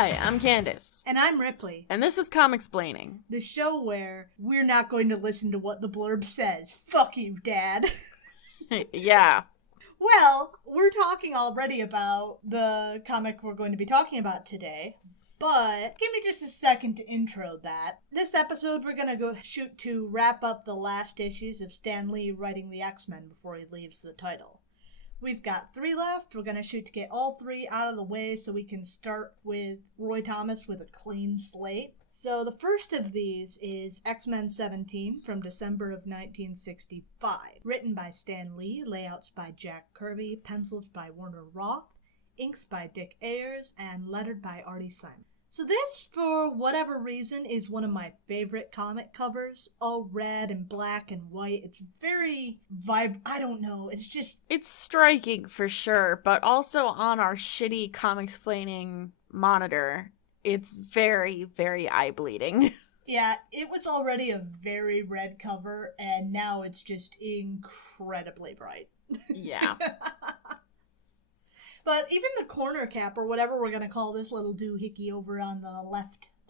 Hi, I'm Candace. And I'm Ripley. And this is Comicsplaining. The show where we're not going to listen to what the blurb says. Fuck you, Dad. Yeah. Well, we're talking already about the comic we're going to be talking about today. But give me just a second to intro that. This episode, we're going to go shoot to wrap up the last issues of Stan Lee writing the X-Men before he leaves the title. We've got 3 left. We're going to shoot to get all 3 out of the way so we can start with Roy Thomas with a clean slate. So the first of these is X-Men 17 from December of 1965. Written by Stan Lee, layouts by Jack Kirby, pencils by Werner Roth, inks by Dick Ayers, and lettered by Artie Simon. So this, for whatever reason, is one of my favorite comic covers. All red and black and white. It's very I don't know. It's striking for sure, but also on our shitty Comicsplaining monitor, it's very, very eye-bleeding. Yeah, it was already a very red cover, and now it's just incredibly bright. Yeah. But even the corner cap, or whatever we're going to call this little doohickey over on the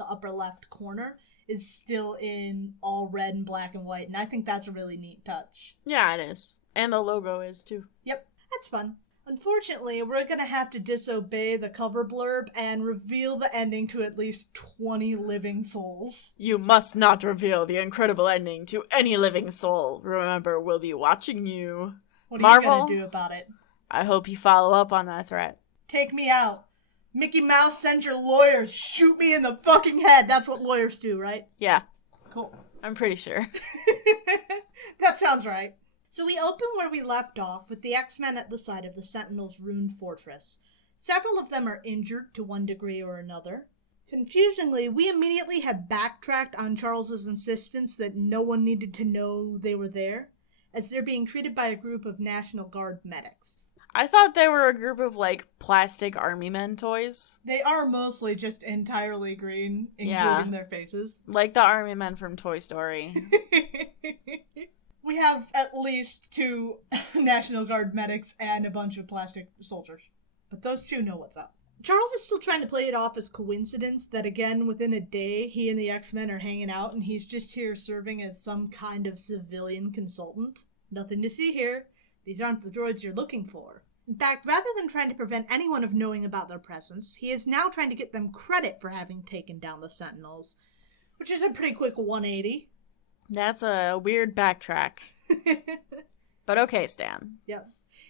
upper left corner, is still in all red and black and white, and I think that's a really neat touch. Yeah, it is. And the logo is, too. Yep, that's fun. Unfortunately, we're going to have to disobey the cover blurb and reveal the ending to at least 20 living souls. You must not reveal the incredible ending to any living soul. Remember, we'll be watching you. What are Marvel, you going to do about it? I hope you follow up on that threat. Take me out. Mickey Mouse, send your lawyers. Shoot me in the fucking head. That's what lawyers do, right? Yeah. Cool. I'm pretty sure. That sounds right. So we open where we left off with the X-Men at the site of the Sentinels' ruined fortress. Several of them are injured to one degree or another. Confusingly, we immediately have backtracked on Charles's insistence that no one needed to know they were there, as they're being treated by a group of National Guard medics. I thought they were a group of, plastic army men toys. They are mostly just entirely green, including their faces. Like the army men from Toy Story. We have at least 2 National Guard medics and a bunch of plastic soldiers. But those 2 know what's up. Charles is still trying to play it off as coincidence that, again, within a day, he and the X-Men are hanging out and he's just here serving as some kind of civilian consultant. Nothing to see here. These aren't the droids you're looking for. In fact, rather than trying to prevent anyone of knowing about their presence, he is now trying to get them credit for having taken down the Sentinels, which is a pretty quick 180. That's a weird backtrack. But okay, Stan. Yep.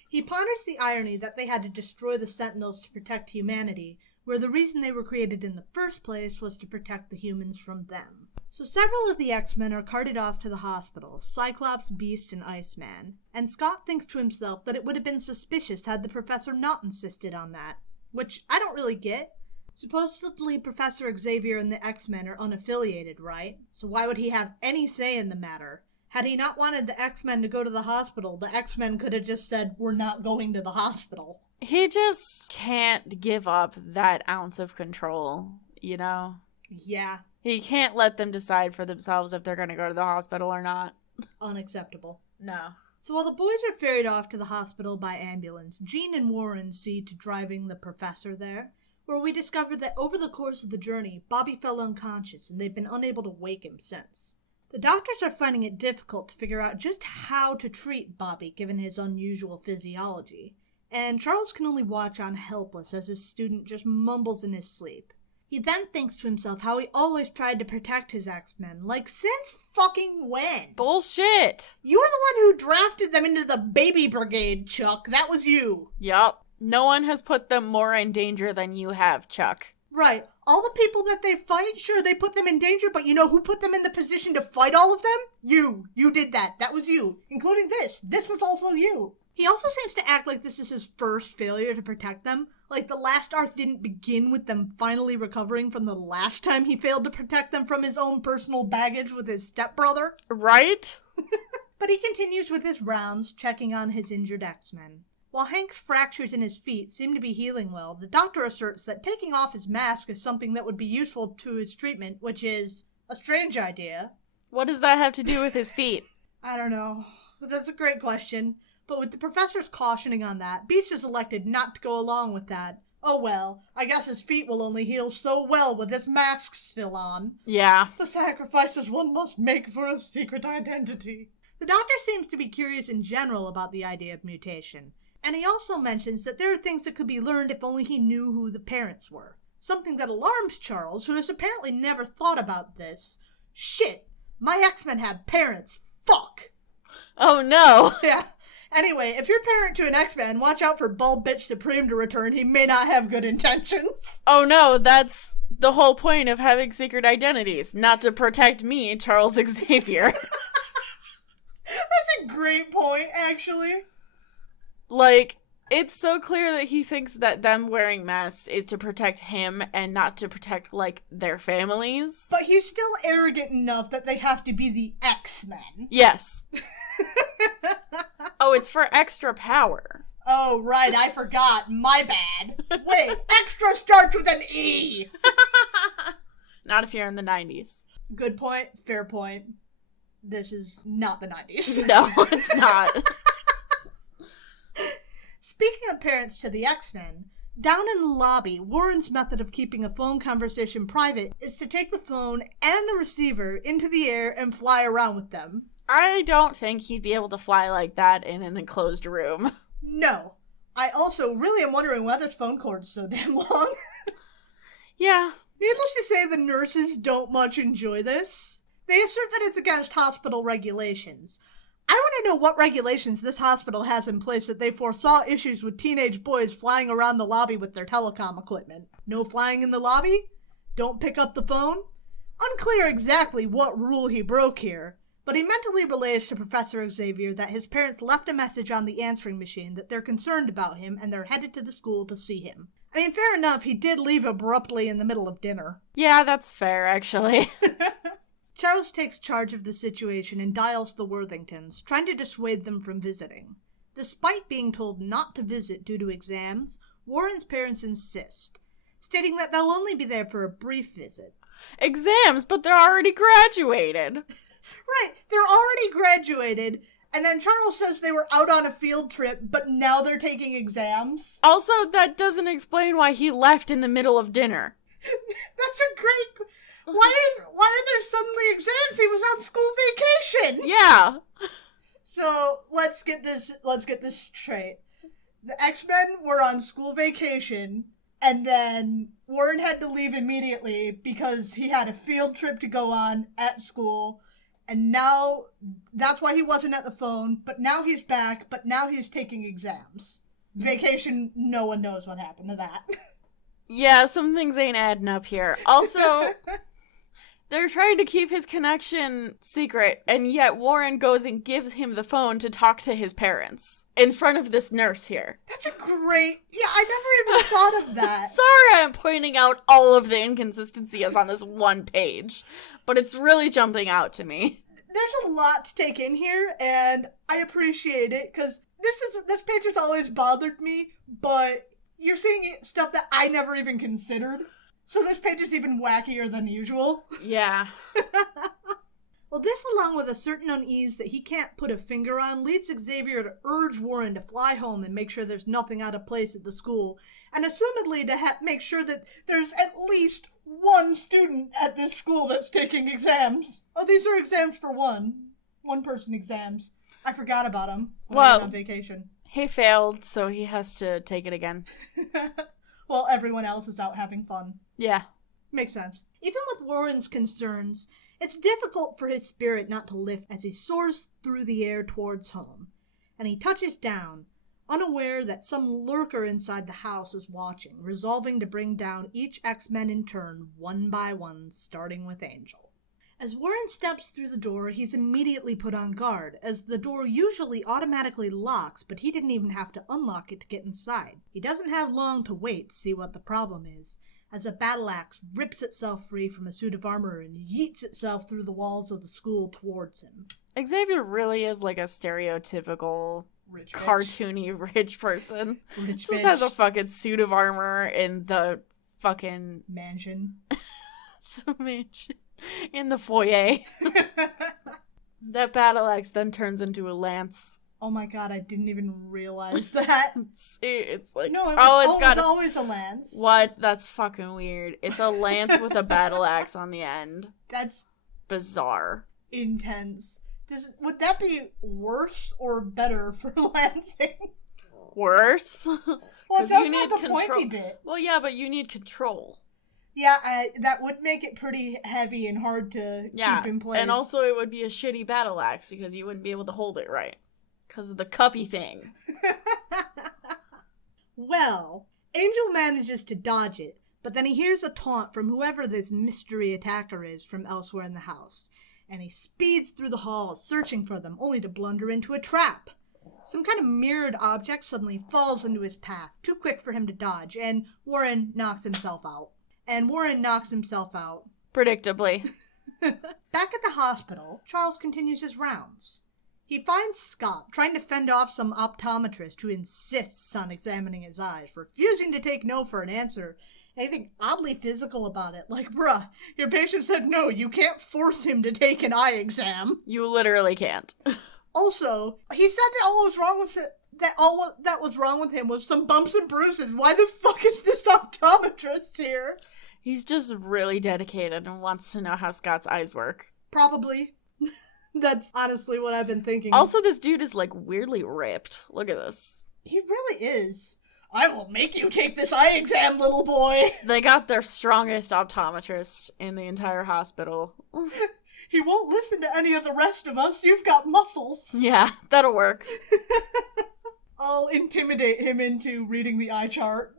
He ponders the irony that they had to destroy the Sentinels to protect humanity, where the reason they were created in the first place was to protect the humans from them. So several of the X-Men are carted off to the hospital, Cyclops, Beast, and Iceman, and Scott thinks to himself that it would have been suspicious had the professor not insisted on that, which I don't really get. Supposedly Professor Xavier and the X-Men are unaffiliated, right? So why would he have any say in the matter? Had he not wanted the X-Men to go to the hospital, the X-Men could have just said, we're not going to the hospital. He just can't give up that ounce of control, you know? Yeah. He can't let them decide for themselves if they're going to go to the hospital or not. Unacceptable. No. So while the boys are ferried off to the hospital by ambulance, Jean and Warren see to driving the professor there, where we discover that over the course of the journey, Bobby fell unconscious and they've been unable to wake him since. The doctors are finding it difficult to figure out just how to treat Bobby given his unusual physiology, and Charles can only watch on helpless as his student just mumbles in his sleep. He then thinks to himself how he always tried to protect his X-Men, like since fucking when? Bullshit! You're the one who drafted them into the baby brigade, Chuck. That was you. Yup. No one has put them more in danger than you have, Chuck. Right. All the people that they fight, sure, they put them in danger, but you know who put them in the position to fight all of them? You. You did that. That was you. Including this. This was also you. He also seems to act like this is his first failure to protect them. Like the last arc didn't begin with them finally recovering from the last time he failed to protect them from his own personal baggage with his stepbrother. Right? But he continues with his rounds, checking on his injured X-Men. While Hank's fractures in his feet seem to be healing well, the doctor asserts that taking off his mask is something that would be useful to his treatment, which is a strange idea. What does that have to do with his feet? I don't know. That's a great question. But with the professor's cautioning on that, Beast is elected not to go along with that, Oh well, I guess his feet will only heal so well with his mask still on. Yeah. The sacrifices one must make for a secret identity. The doctor seems to be curious in general about the idea of mutation, and he also mentions that there are things that could be learned if only he knew who the parents were. Something that alarms Charles, who has apparently never thought about this. Shit, my X-Men have parents. Fuck. Oh no. Yeah. Anyway, if you're parent to an X-Men, watch out for Bald Bitch Supreme to return. He may not have good intentions. Oh no, that's the whole point of having secret identities. Not to protect me, Charles Xavier. That's a great point, actually. Like, it's so clear that he thinks that them wearing masks is to protect him and not to protect, like, their families. But he's still arrogant enough that they have to be the X-Men. Yes. Oh, it's for extra power. Oh, right, I forgot. My bad. Wait, extra starts with an E! Not if you're in the 90s. Good point, fair point. This is not the 90s. No, it's not. Speaking of parents to the X-Men, down in the lobby, Warren's method of keeping a phone conversation private is to take the phone and the receiver into the air and fly around with them. I don't think he'd be able to fly like that in an enclosed room. No. I also really am wondering why this phone cord's so damn long. Yeah. Needless to say, the nurses don't much enjoy this. They assert that it's against hospital regulations. I want to know what regulations this hospital has in place that they foresaw issues with teenage boys flying around the lobby with their telecom equipment. No flying in the lobby? Don't pick up the phone? Unclear exactly what rule he broke here, but he mentally relays to Professor Xavier that his parents left a message on the answering machine that they're concerned about him and they're headed to the school to see him. I mean, fair enough, he did leave abruptly in the middle of dinner. Yeah, that's fair, actually. Charles takes charge of the situation and dials the Worthingtons, trying to dissuade them from visiting. Despite being told not to visit due to exams, Warren's parents insist, stating that they'll only be there for a brief visit. Exams, but they're already graduated. Right, they're already graduated, and then Charles says they were out on a field trip, but now they're taking exams. Also, that doesn't explain why he left in the middle of dinner. That's a great... Why are there suddenly exams? He was on school vacation. Yeah. So let's get this straight. The X-Men were on school vacation, and then Warren had to leave immediately because he had a field trip to go on at school, and now that's why he wasn't at the phone. But now he's back. But now he's taking exams. Vacation. No one knows what happened to that. Yeah, some things ain't adding up here. Also, they're trying to keep his connection secret, and yet Warren goes and gives him the phone to talk to his parents in front of this nurse here. That's a great... Yeah, I never even thought of that. Sorry I'm pointing out all of the inconsistencies on this one page, but it's really jumping out to me. There's a lot to take in here, and I appreciate it, because this page has always bothered me, but... You're seeing stuff that I never even considered. So this page is even wackier than usual. Yeah. Well, this, along with a certain unease that he can't put a finger on, leads Xavier to urge Warren to fly home and make sure there's nothing out of place at the school, and assumedly to make sure that there's at least one student at this school that's taking exams. Oh, these are exams for one person exams. I forgot about them when I was on vacation. He failed, so he has to take it again. Well, everyone else is out having fun. Yeah. Makes sense. Even with Warren's concerns, it's difficult for his spirit not to lift as he soars through the air towards home. And he touches down, unaware that some lurker inside the house is watching, resolving to bring down each X-Men in turn, one by one, starting with Angel. As Warren steps through the door, he's immediately put on guard, as the door usually automatically locks, but he didn't even have to unlock it to get inside. He doesn't have long to wait to see what the problem is, as a battle axe rips itself free from a suit of armor and yeets itself through the walls of the school towards him. Xavier really is like a stereotypical Rich cartoony rich person. Rich Just has a fucking suit of armor in the fucking... mansion. The mansion. In the foyer. That battle axe then turns into a lance. Oh my god, I didn't even realize that. See, it's like, No, it it's always a lance. What? That's fucking weird. It's a lance with a battle axe on the end. That's bizarre. Intense. Would that be worse or better for lancing? Worse? Well, it does have the pointy bit. Well, yeah, but you need control. Yeah, that would make it pretty heavy and hard to keep in place. And also it would be a shitty battle axe because you wouldn't be able to hold it right. Because of the cuppy thing. Well, Angel manages to dodge it, but then he hears a taunt from whoever this mystery attacker is from elsewhere in the house, and he speeds through the halls searching for them, only to blunder into a trap. Some kind of mirrored object suddenly falls into his path, too quick for him to dodge, and Warren knocks himself out. Predictably. Back at the hospital, Charles continues his rounds. He finds Scott trying to fend off some optometrist who insists on examining his eyes, refusing to take no for an answer. Anything oddly physical about it, like, bruh, your patient said no, you can't force him to take an eye exam. You literally can't. Also, he said that all that was wrong with him was some bumps and bruises. Why the fuck is this optometrist here? He's just really dedicated and wants to know how Scott's eyes work. Probably. That's honestly what I've been thinking. Also, this dude is, like, weirdly ripped. Look at this. He really is. I will make you take this eye exam, little boy. They got their strongest optometrist in the entire hospital. He won't listen to any of the rest of us. You've got muscles. Yeah, that'll work. I'll intimidate him into reading the eye chart.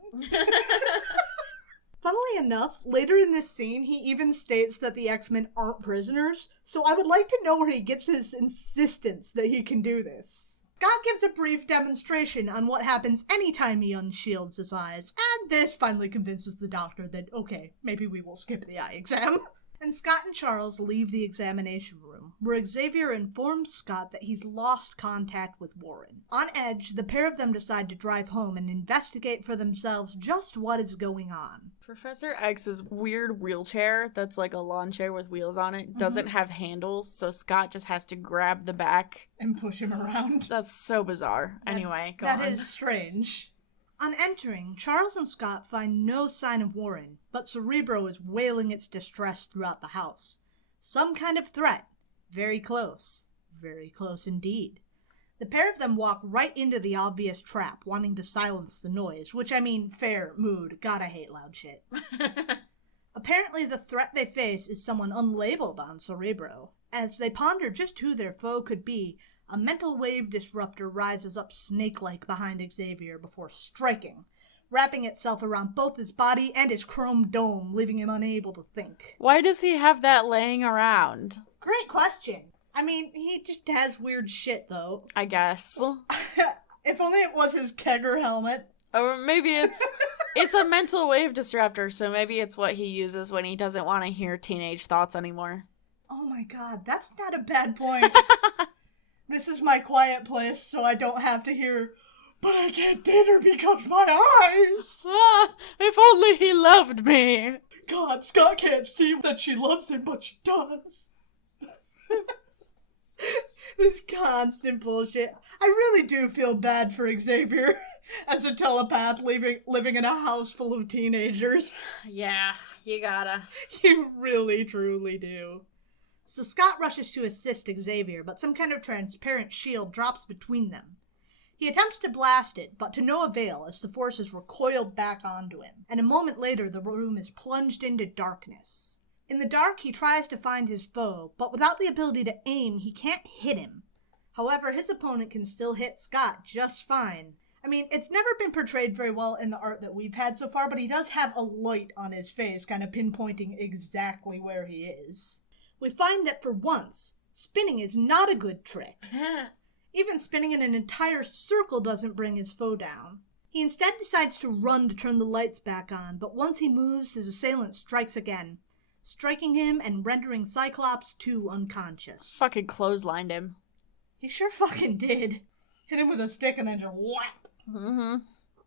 Funnily enough, later in this scene, he even states that the X-Men aren't prisoners, so I would like to know where he gets his insistence that he can do this. Scott gives a brief demonstration on what happens anytime he unshields his eyes, and this finally convinces the doctor that, okay, maybe we will skip the eye exam. And Scott and Charles leave the examination room, where Xavier informs Scott that he's lost contact with Warren. On edge, the pair of them decide to drive home and investigate for themselves just what is going on. Professor X's weird wheelchair, that's like a lawn chair with wheels on it, doesn't have handles, so Scott just has to grab the back and push him around. That's so bizarre. Anyway, go on. That is strange. On entering, Charles and Scott find no sign of Warren, but Cerebro is wailing its distress throughout the house. Some kind of threat. Very close indeed. The pair of them walk right into the obvious trap, wanting to silence the noise, which, I mean, fair, mood, God, I hate loud shit. Apparently the threat they face is someone unlabeled on Cerebro. As they ponder just who their foe could be, a mental wave disruptor rises up snake-like behind Xavier before striking, wrapping itself around both his body and his chrome dome, leaving him unable to think. Why does he have that laying around? Great question. I mean, he just has weird shit, though. I guess. If only it was his kegger helmet. Or maybe it's a mental wave disruptor, so maybe it's what he uses when he doesn't want to hear teenage thoughts anymore. Oh my god, that's not a bad point. This is my quiet place, so I don't have to hear, but I can't date her because my eyes. If only he loved me. God, Scott can't see that she loves him, but she does. This constant bullshit. I really do feel bad for Xavier as a telepath living in a house full of teenagers. Yeah, you gotta. You really, truly do. So Scott rushes to assist Xavier, but some kind of transparent shield drops between them. He attempts to blast it, but to no avail as the force is recoiled back onto him, and a moment later the room is plunged into darkness. In the dark, he tries to find his foe, but without the ability to aim, he can't hit him. However, his opponent can still hit Scott just fine. I mean, it's never been portrayed very well in the art that we've had so far, but he does have a light on his face, kind of pinpointing exactly where he is. We find that for once, spinning is not a good trick. Even spinning in an entire circle doesn't bring his foe down. He instead decides to run to turn the lights back on, but once he moves, his assailant strikes again, striking him and rendering Cyclops 2 unconscious. Fucking clotheslined him. He sure fucking did. Hit him with a stick and then just whap. Mm-hmm.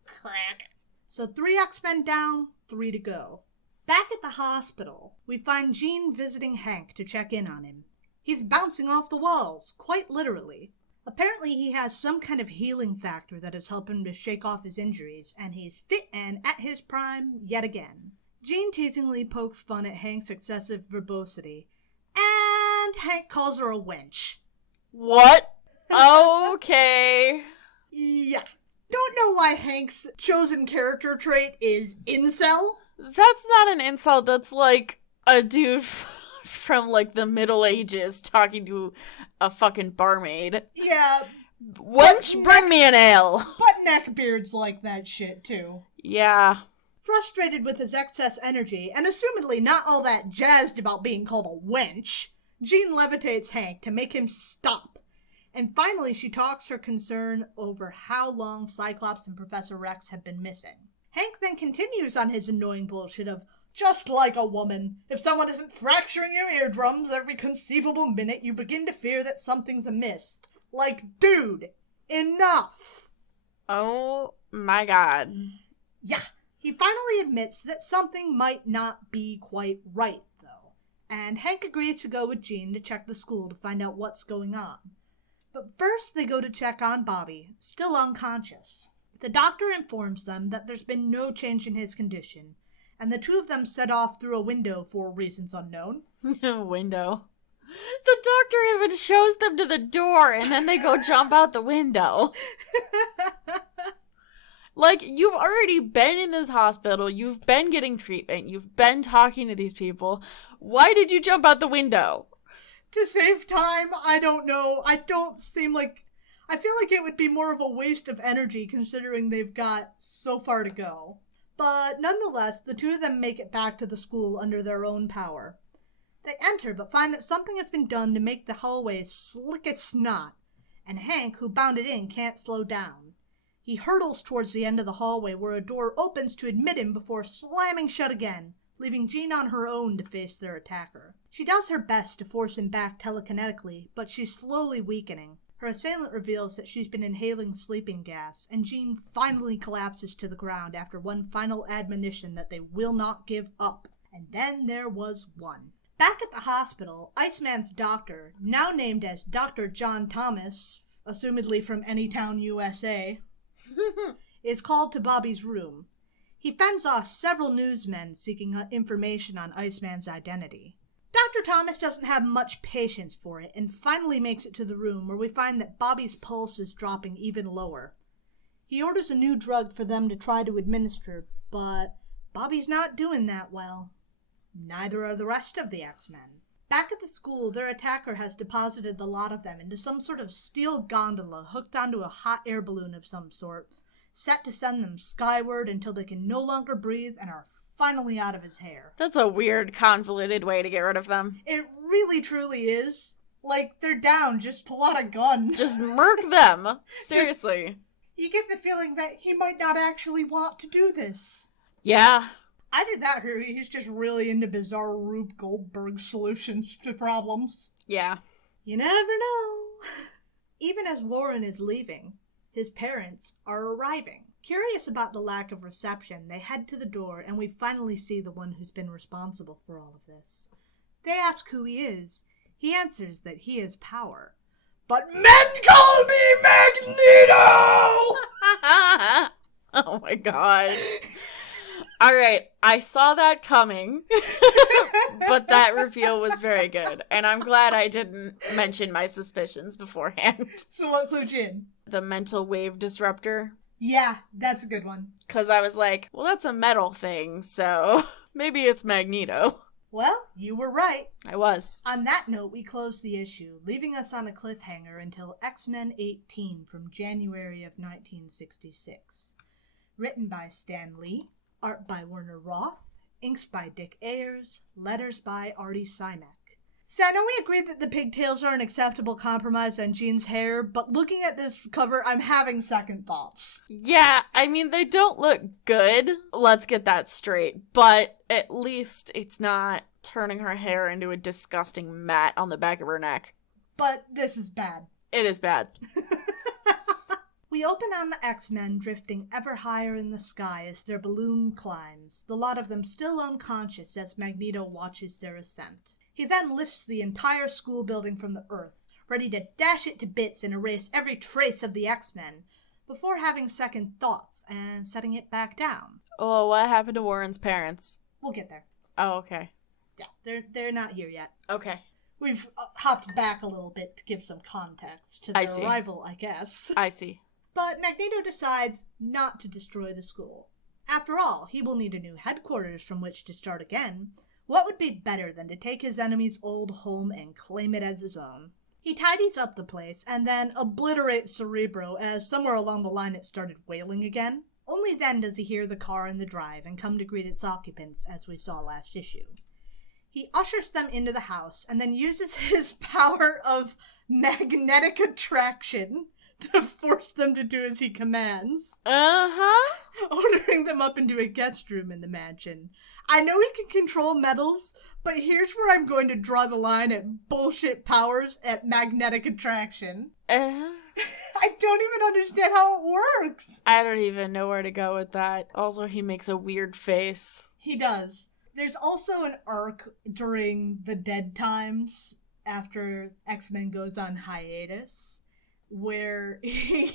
Crack. So 3 X-Men down, 3 to go. Back at the hospital, we find Jean visiting Hank to check in on him. He's bouncing off the walls, quite literally. Apparently he has some kind of healing factor that has helped him to shake off his injuries, and he's fit and at his prime yet again. Jean teasingly pokes fun at Hank's excessive verbosity, and Hank calls her a wench. What? Okay. Yeah. Don't know why Hank's chosen character trait is incel. That's not an insult. That's like a dude from like the Middle Ages talking to a fucking barmaid. Yeah. Wench, bring me an ale. But neckbeards like that shit too. Yeah. Frustrated with his excess energy, and assumedly not all that jazzed about being called a wench, Jean levitates Hank to make him stop. And finally she talks her concern over how long Cyclops and Professor Rex have been missing. Hank then continues on his annoying bullshit of, just like a woman, if someone isn't fracturing your eardrums every conceivable minute, you begin to fear that something's amiss. Like, dude, enough! Oh my god. Yeah, he finally admits that something might not be quite right, though. And Hank agrees to go with Jean to check the school to find out what's going on. But first they go to check on Bobby, still unconscious. The doctor informs them that there's been no change in his condition, and the two of them set off through a window for reasons unknown. Window. The doctor even shows them to the door, and then they go jump out the window. Like, you've already been in this hospital, you've been getting treatment, you've been talking to these people. Why did you jump out the window? To save time, I don't know. I feel like it would be more of a waste of energy considering they've got so far to go. But nonetheless, the two of them make it back to the school under their own power. They enter but find that something has been done to make the hallway slick as snot, and Hank, who bounded in, can't slow down. He hurtles towards the end of the hallway where a door opens to admit him before slamming shut again, leaving Jean on her own to face their attacker. She does her best to force him back telekinetically, but she's slowly weakening. Her assailant reveals that she's been inhaling sleeping gas, and Jean finally collapses to the ground after one final admonition that they will not give up. And then there was one. Back at the hospital, Iceman's doctor, now named as Dr. John Thomas, assumedly from Anytown, USA, is called to Bobby's room. He fends off several newsmen seeking information on Iceman's identity. Dr. Thomas doesn't have much patience for it and finally makes it to the room where we find that Bobby's pulse is dropping even lower. He orders a new drug for them to try to administer, but Bobby's not doing that well. Neither are the rest of the X-Men. Back at the school, their attacker has deposited the lot of them into some sort of steel gondola hooked onto a hot air balloon of some sort, set to send them skyward until they can no longer breathe and are finally out of his hair. That's a weird, convoluted way to get rid of them. It really, truly is. Like, they're down, just pull out a gun. Just murk them. Seriously. You get the feeling that he might not actually want to do this. Yeah. Either that or he's just really into bizarre Rube Goldberg solutions to problems. Yeah. You never know. Even as Warren is leaving, his parents are arriving. Curious about the lack of reception, they head to the door and we finally see the one who's been responsible for all of this. They ask who he is. He answers that he is Power. But men call me Magneto! Oh my god. Alright, I saw that coming, but that reveal was very good, and I'm glad I didn't mention my suspicions beforehand. So what clued you in? The mental wave disruptor. Yeah, that's a good one. Because I was like, well, that's a metal thing, so maybe it's Magneto. Well, you were right. I was. On that note, we close the issue, leaving us on a cliffhanger until X-Men 18 from January of 1966. Written by Stan Lee, art by Werner Roth, inks by Dick Ayers, letters by Artie Simek. See, I know we agreed that the pigtails are an acceptable compromise on Jean's hair, but looking at this cover, I'm having second thoughts. Yeah, I mean, they don't look good. Let's get that straight. But at least it's not turning her hair into a disgusting mat on the back of her neck. But this is bad. It is bad. We open on the X-Men drifting ever higher in the sky as their balloon climbs, the lot of them still unconscious as Magneto watches their ascent. He then lifts the entire school building from the earth, ready to dash it to bits and erase every trace of the X-Men, before having second thoughts and setting it back down. Oh, what happened to Warren's parents? We'll get there. Oh, okay. Yeah, they're not here yet. Okay. We've hopped back a little bit to give some context to their arrival, I guess. I see. But Magneto decides not to destroy the school. After all, he will need a new headquarters from which to start again. What would be better than to take his enemy's old home and claim it as his own? He tidies up the place and then obliterates Cerebro as somewhere along the line it started wailing again. Only then does he hear the car in the drive and come to greet its occupants, as we saw last issue. He ushers them into the house and then uses his power of magnetic attraction to force them to do as he commands. Uh-huh. Ordering them up into a guest room in the mansion. I know he can control metals, but here's where I'm going to draw the line at bullshit powers at magnetic attraction. I don't even understand how it works. I don't even know where to go with that. Also, he makes a weird face. He does. There's also an arc during the Dead Times after X-Men goes on hiatus where he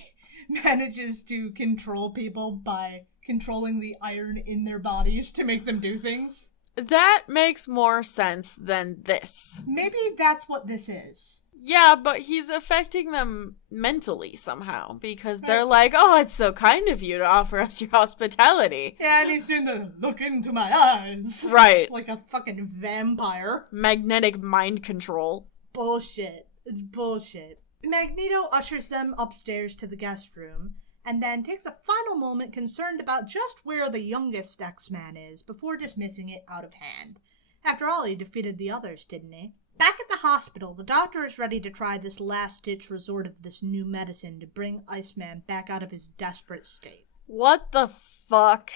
manages to control people by controlling the iron in their bodies to make them do things. That makes more sense than this. Maybe that's what this is. Yeah, but he's affecting them mentally somehow, because they're like, oh, it's so kind of you to offer us your hospitality. Yeah, and he's doing the look into my eyes. Right. Like a fucking vampire. Magnetic mind control. Bullshit. It's bullshit. Magneto ushers them upstairs to the guest room, and then takes a final moment concerned about just where the youngest X-Man is before dismissing it out of hand. After all, he defeated the others, didn't he? Back at the hospital, the doctor is ready to try this last-ditch resort of this new medicine to bring Iceman back out of his desperate state. What the fuck?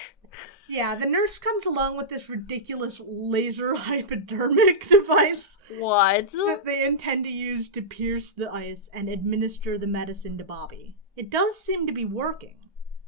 Yeah, the nurse comes along with this ridiculous laser hypodermic device. What? That they intend to use to pierce the ice and administer the medicine to Bobby. It does seem to be working.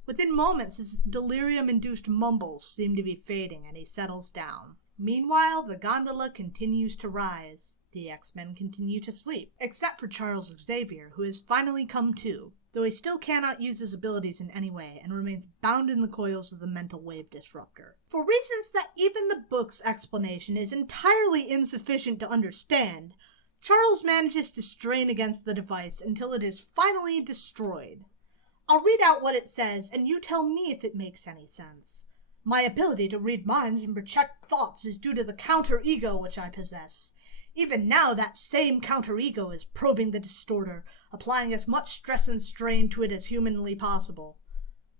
Within moments, his delirium-induced mumbles seem to be fading and he settles down. Meanwhile, the gondola continues to rise. The X-Men continue to sleep, except for Charles Xavier, who has finally come to, though he still cannot use his abilities in any way and remains bound in the coils of the mental wave disruptor. For reasons that even the book's explanation is entirely insufficient to understand, Charles manages to strain against the device until it is finally destroyed. I'll read out what it says, and you tell me if it makes any sense. My ability to read minds and project thoughts is due to the counter-ego which I possess. Even now, that same counter-ego is probing the distorter, applying as much stress and strain to it as humanly possible.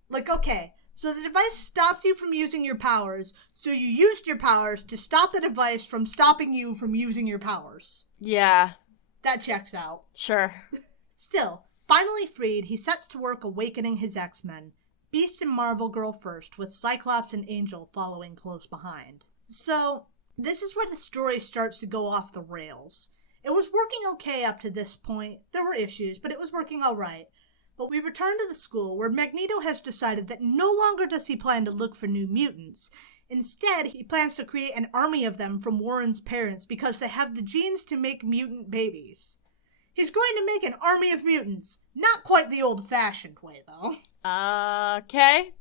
Like, okay, so the device stopped you from using your powers, so you used your powers to stop the device from stopping you from using your powers. Yeah. That checks out. Sure. Still, finally freed, he sets to work awakening his X-Men. Beast and Marvel Girl first, with Cyclops and Angel following close behind. So, this is where the story starts to go off the rails. It was working okay up to this point. There were issues, but it was working alright. But we return to the school, where Magneto has decided that no longer does he plan to look for new mutants. Instead, he plans to create an army of them from Warren's parents because they have the genes to make mutant babies. He's going to make an army of mutants. Not quite the old-fashioned way, though. Okay.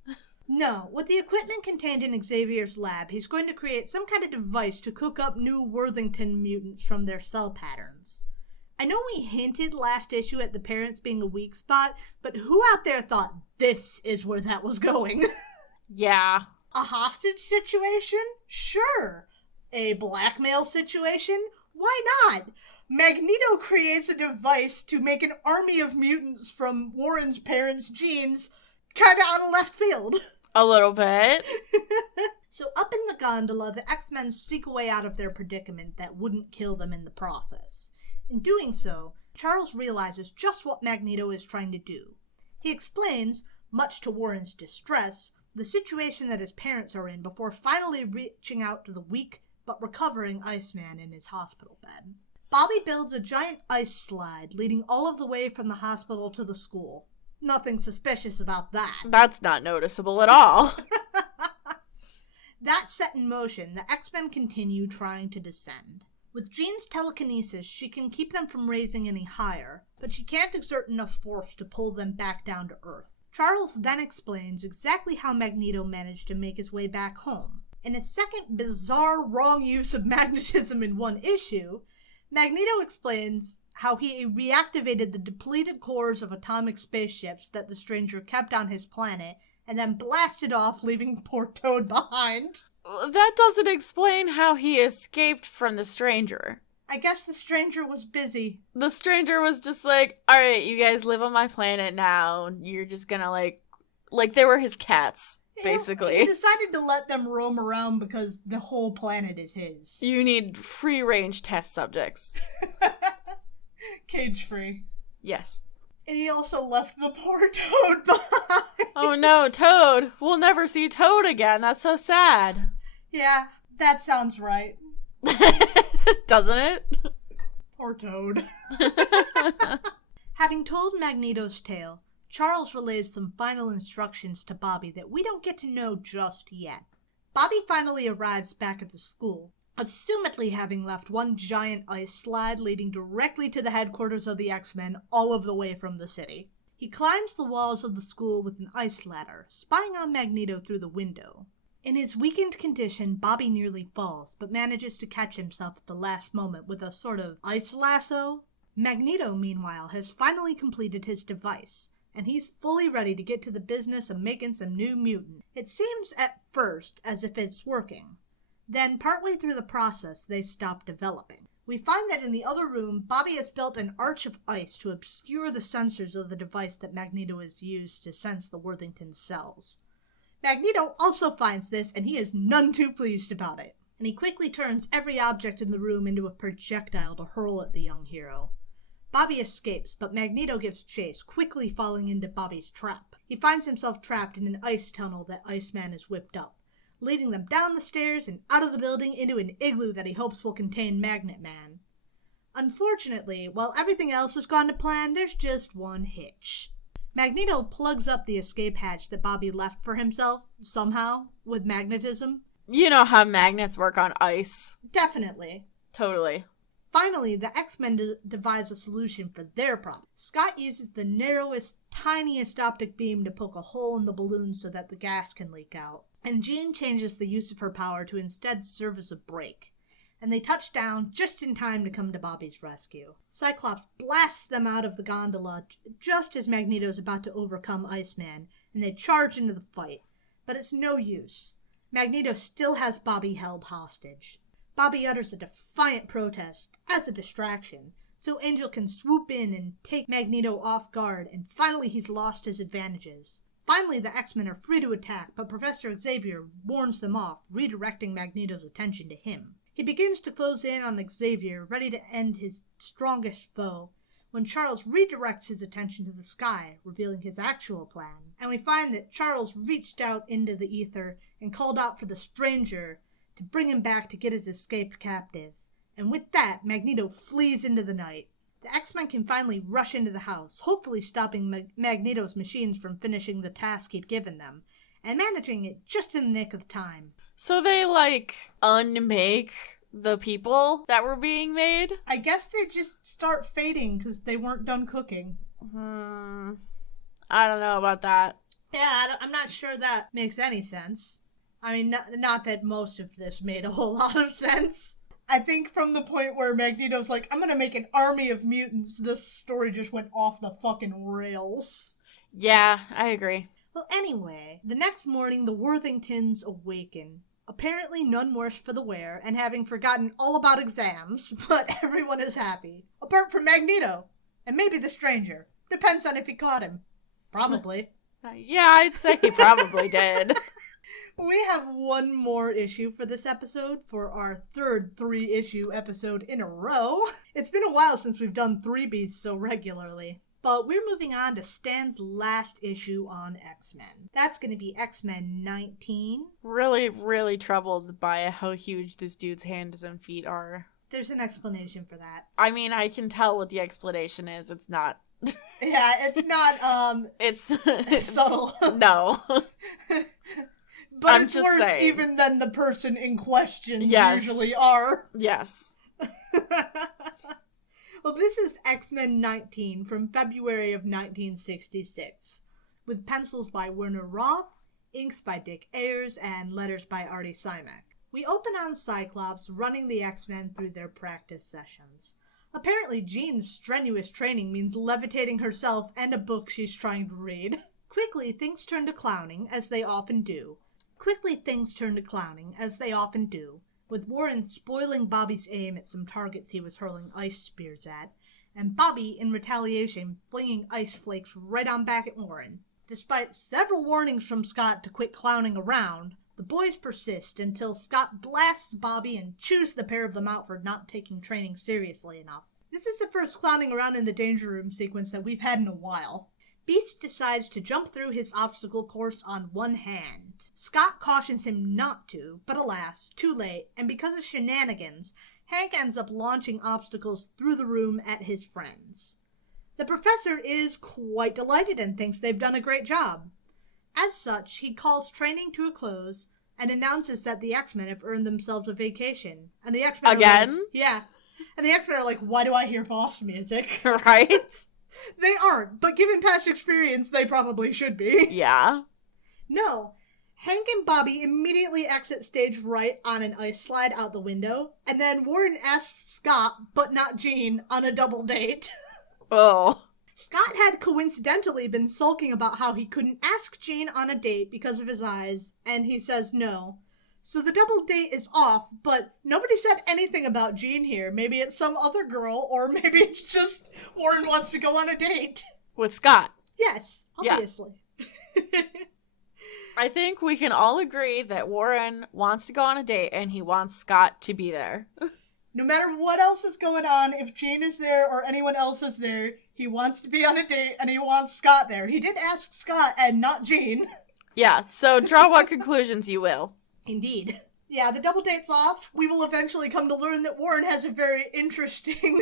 No, with the equipment contained in Xavier's lab, he's going to create some kind of device to cook up new Worthington mutants from their cell patterns. I know we hinted last issue at the parents being a weak spot, but who out there thought this is where that was going? Yeah. A hostage situation? Sure. A blackmail situation? Why not? Magneto creates a device to make an army of mutants from Warren's parents' genes, kinda out of left field. A little bit. So up in the gondola, the X-Men seek a way out of their predicament that wouldn't kill them in the process. In doing so, Charles realizes just what Magneto is trying to do. He explains, much to Warren's distress, the situation that his parents are in before finally reaching out to the weak but recovering Iceman in his hospital bed. Bobby builds a giant ice slide leading all of the way from the hospital to the school. Nothing suspicious about that. That's not noticeable at all. That set in motion, the X-Men continue trying to descend. With Jean's telekinesis, she can keep them from raising any higher, but she can't exert enough force to pull them back down to Earth. Charles then explains exactly how Magneto managed to make his way back home. In a second bizarre wrong use of magnetism in one issue, Magneto explains how he reactivated the depleted cores of atomic spaceships that the Stranger kept on his planet and then blasted off, leaving poor Toad behind. That doesn't explain how he escaped from the Stranger. I guess the Stranger was busy. The Stranger was just like, alright, you guys live on my planet now. You're just gonna like they were his cats, basically. He decided to let them roam around because the whole planet is his. You need free-range test subjects. Cage-free. Yes. And he also left the poor Toad behind. Oh no, Toad! We'll never see Toad again. That's so sad. Yeah, that sounds right. Doesn't it? Poor Toad. Having told Magneto's tale, Charles relays some final instructions to Bobby that we don't get to know just yet. Bobby finally arrives back at the school, assumedly having left one giant ice slide leading directly to the headquarters of the X-Men all of the way from the city. He climbs the walls of the school with an ice ladder, spying on Magneto through the window. In his weakened condition, Bobby nearly falls, but manages to catch himself at the last moment with a sort of ice lasso. Magneto, meanwhile, has finally completed his device, and he's fully ready to get to the business of making some new mutant. It seems at first as if it's working. Then, partway through the process, they stop developing. We find that in the other room, Bobby has built an arch of ice to obscure the sensors of the device that Magneto has used to sense the Worthington cells. Magneto also finds this, and he is none too pleased about it. And he quickly turns every object in the room into a projectile to hurl at the young hero. Bobby escapes, but Magneto gives chase, quickly falling into Bobby's trap. He finds himself trapped in an ice tunnel that Iceman has whipped up, leading them down the stairs and out of the building into an igloo that he hopes will contain Magnet Man. Unfortunately, while everything else has gone to plan, there's just one hitch. Magneto plugs up the escape hatch that Bobby left for himself, somehow, with magnetism. You know how magnets work on ice. Definitely. Totally. Finally, the X-Men devise a solution for their problem. Scott uses the narrowest, tiniest optic beam to poke a hole in the balloon so that the gas can leak out. And Jean changes the use of her power to instead serve as a brake. And they touch down just in time to come to Bobby's rescue. Cyclops blasts them out of the gondola just as Magneto's about to overcome Iceman, and they charge into the fight. But it's no use. Magneto still has Bobby held hostage. Bobby utters a defiant protest as a distraction, so Angel can swoop in and take Magneto off guard, and finally he's lost his advantages. Finally, the X-Men are free to attack, but Professor Xavier warns them off, redirecting Magneto's attention to him. He begins to close in on Xavier, ready to end his strongest foe, when Charles redirects his attention to the sky, revealing his actual plan. And we find that Charles reached out into the ether and called out for the Stranger to bring him back to get his escaped captive. And with that, Magneto flees into the night. The X-Men can finally rush into the house, hopefully stopping Magneto's machines from finishing the task he'd given them, and managing it just in the nick of time. So they, unmake the people that were being made? I guess they just start fading because they weren't done cooking. I don't know about that. Yeah, I'm not sure that makes any sense. I mean, not that most of this made a whole lot of sense. I think from the point where Magneto's like, I'm gonna make an army of mutants, this story just went off the fucking rails. Yeah, I agree. Well, anyway, the next morning the Worthingtons awaken. Apparently none worse for the wear, and having forgotten all about exams, but everyone is happy. Apart from Magneto. And maybe the Stranger. Depends on if he caught him. Probably. Yeah, I'd say he probably did. We have one more issue for this episode, for our third 3-issue episode in a row. It's been a while since we've done 3-Bs so regularly. But we're moving on to Stan's last issue on X-Men. That's going to be X-Men 19. Really, really troubled by how huge this dude's hands and feet are. There's an explanation for that. I mean, I can tell what the explanation is. It's not. Yeah, it's not, It's subtle. No. But I'm it's just worse saying. even than the person in question Yes. usually are. Yes. Well, this is X-Men 19 from February of 1966, with pencils by Werner Roth, inks by Dick Ayers, and letters by Artie Simek. We open on Cyclops running the X-Men through their practice sessions. Apparently, Jean's strenuous training means levitating herself and a book she's trying to read. Quickly, things turn to clowning, as they often do, with Warren spoiling Bobby's aim at some targets he was hurling ice spears at, and Bobby, in retaliation, flinging ice flakes right on back at Warren. Despite several warnings from Scott to quit clowning around, the boys persist until Scott blasts Bobby and chews the pair of them out for not taking training seriously enough. This is the first clowning around in the Danger Room sequence that we've had in a while. Beast decides to jump through his obstacle course on one hand. Scott cautions him not to, but alas, too late, and because of shenanigans, Hank ends up launching obstacles through the room at his friends. The professor is quite delighted and thinks they've done a great job. As such, he calls training to a close and announces that the X-Men have earned themselves a vacation. And the X-Men Again? are like, yeah. And the X-Men are like, why do I hear boss music? Right? They aren't, but given past experience, they probably should be. Yeah. No. Hank and Bobby immediately exit stage right on an ice slide out the window, and then Warren asks Scott, but not Jean, on a double date. Oh. Scott had coincidentally been sulking about how he couldn't ask Jean on a date because of his eyes, and he says no. So the double date is off, but nobody said anything about Jean here. Maybe it's some other girl, or maybe it's just Warren wants to go on a date. With Scott. Yes, obviously. Yeah. I think we can all agree that Warren wants to go on a date and he wants Scott to be there. No matter what else is going on, if Jean is there or anyone else is there, he wants to be on a date and he wants Scott there. He did ask Scott and not Jean. Yeah, so draw what conclusions you will. Indeed. Yeah, the double date's off. We will eventually come to learn that Warren has a very interesting